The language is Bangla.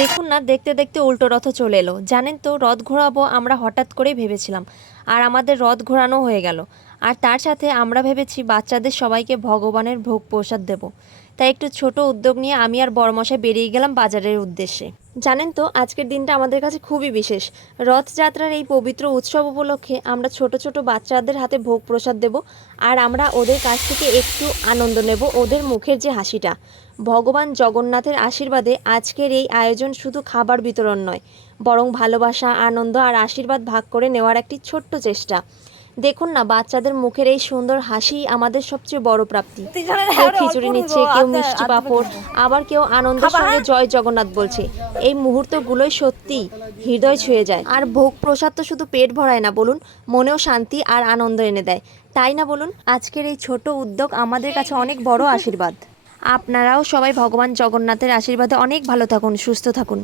দেখুন না, দেখতে দেখতে উল্টো রথ চলে এলো। জানেন তো, রথ ঘোরাবো আমরা হঠাৎ করেই ভেবেছিলাম, আর আমাদের রথ ঘোরানো হয়ে গেল। আর তার সাথে আমরা ভেবেছি বাচ্চাদের সবাইকে ভগবানের ভোগ প্রসাদ দেব। তাই একটু ছোট উদ্যোগ নিয়ে আমি আর বড়মশাই বেরিয়ে গেলাম বাজারের উদ্দেশ্যে। জানেন তো, আজকের দিনটা আমাদের কাছে খুবই বিশেষ। রথযাত্রার এই পবিত্র উৎসব উপলক্ষে আমরা ছোট ছোট বাচ্চাদের হাতে ভোগ প্রসাদ দেব, আর আমরা ওদের কাছ থেকে একটু আনন্দ নেব, ওদের মুখের যে হাসিটা। ভগবান জগন্নাথের আশীর্বাদে আজকের এই আয়োজন শুধু খাবার বিতরণ নয়, বরং ভালোবাসা, আনন্দ আর আশীর্বাদ ভাগ করে নেওয়ার একটি ছোট্ট চেষ্টা। দেখুন না, বাচ্চাদের মুখের এই সুন্দর হাসি আমাদের সবচেয়ে বড় প্রাপ্তি। কেউ খিচুড়ি নিচ্ছে, কেউ মিষ্টি পাঁপড়, আবার কেউ আনন্দের সঙ্গে জয় জগন্নাথ বলছে। এই মুহূর্তগুলোই সত্যি হৃদয় ছুঁয়ে যায়। আর ভোগ প্রসাদ তো শুধু পেট ভরায় না বলুন, মনেও শান্তি আর আনন্দ এনে দেয়, তাই না বলুন? আজকের এই ছোট উদ্যোগ আমাদের কাছে অনেক বড় আশীর্বাদ। আপনারাও সবাই ভগবান জগন্নাথের আশীর্বাদে অনেক ভালো থাকুন, সুস্থ থাকুন।